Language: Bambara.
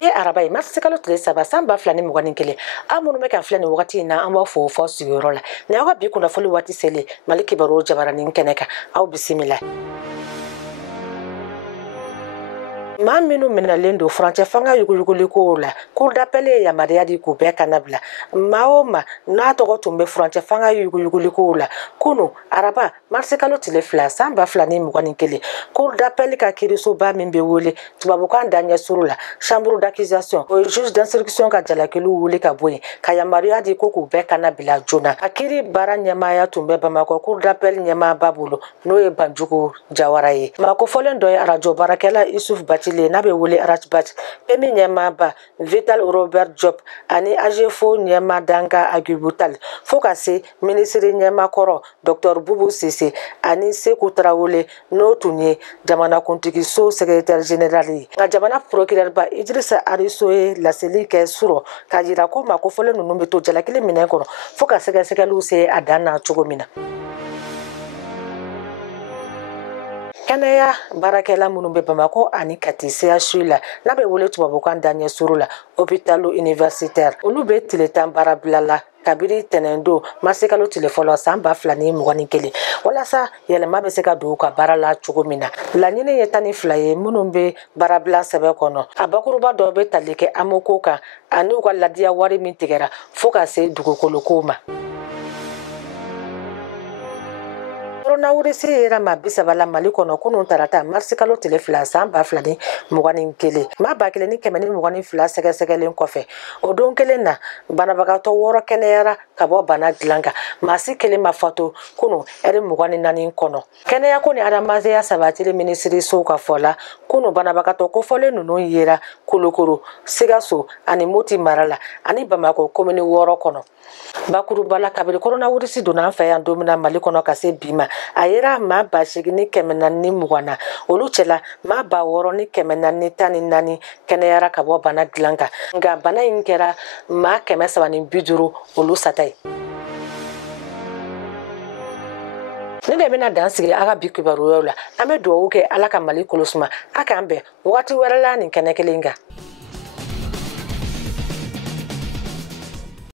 e araba ye marsi kalo tile saba san ba fila ni mugan ni kelen a minnu bɛ ka filɛ nin wagati in na an b'a fɔ fɔ sigiyɔrɔ la ni aw ka bi kunnafoni waati selen Mali kibaru jabaranin kɛnɛ kan aw bisimila. maa minnu minɛlen don furancɛ fanga yuguyuguliko la cour d'appel ye yamaruya di k'u bɛɛ kana bila maa o maa n'a tɔgɔ tun bɛ furancɛ fanga yuguyuguliko la kunu araba marsi kalo tile fila san ba fila ni mugan ni kelen cour d'appel ka kiirisoba min bɛ wele tubabukan da ɲɛsuru la chambre d'accusation o ye juge d'instruction ka jalakiliw wuli ka bɔ yen ka yamaruya di ko k'u bɛɛ kana bila joona a kiiri baara ɲɛmaaya tun bɛ bamakɔ cour d'appel ɲɛmaaba bolo n'o ye Banjugu Jawara ye maa kofɔlen dɔ ye arajo baarakɛla Isuf Bati n'a bɛ wele Arachbat Pemi ɲɛmaaba Vital Robert Job ani AGFO ɲɛma Danga Agibutal fo ka se minisiri ɲɛmakɔrɔ Dr Bubu Sise ani Seku Tarawele n'o tun ye jamanakuntigiso secrétaire général ye nka jamana procureur ba Idrissa Ariso ye laseli kɛ surɔ k'a jira ko maa kofɔlen ninnu bɛ to jalakili minɛn kɔnɔ fo ka sɛgɛsɛgɛliw se a dan na cogo min na. Kɛnɛya baarakɛla minnu bɛ Bamakɔ ani Kati CHU la n'a bɛ wele tubabukan da ɲɛsuru la hôpital universitaire olu bɛ tile 10 baara bila la kabiri tɛnɛn don marsi kalo tile fɔlɔ san ba fila ni mugan ni kelen walasa yɛlɛma bɛ se ka don u ka baara la cogo min na laɲini ye 12 ye minnu bɛ baarabila sɛbɛn kɔnɔ a bakuruba dɔ bɛ tali kɛ amoko kan ani u ka ladiya wari min tigɛra fo ka se dugukoloko ma. Coronavirus yera maa 30 la Mali kɔnɔ kunun tarata marsi kalo tile fila san ba fila ni mugan ni kelen maa 1,122 sɛgɛsɛgɛlen kɔfɛ o don kelen na banabagatɔ 6 kɛnɛyara ka bɔ bana dilan kan maa si kelen ma fatu kunun heure 24 kɔnɔ kɛnɛya ko ni adamadenya sabatili minisiriso ka fɔ la kunun banabagatɔ kofɔlen ninnu yera Kulukoro Sikaso ani Moti mara la ani Bamakɔ commune 6 kɔnɔ bakuruba la kabiri coronavirus donna an fɛ yan don min na Mali kɔnɔ ka se bi ma a yera maa 8,420 na olu cɛla maa 6,414 kɛnɛyara ka bɔ bana dilan kan nka bana in kɛra maa 350 olu sata ye. Ne de bɛna dan sigi a ka bi kibaruyaw la an bɛ dugawu kɛ Ala ka Mali kolosuma a k'an bɛn wagati wɛrɛ la nin kɛnɛ kelen kan.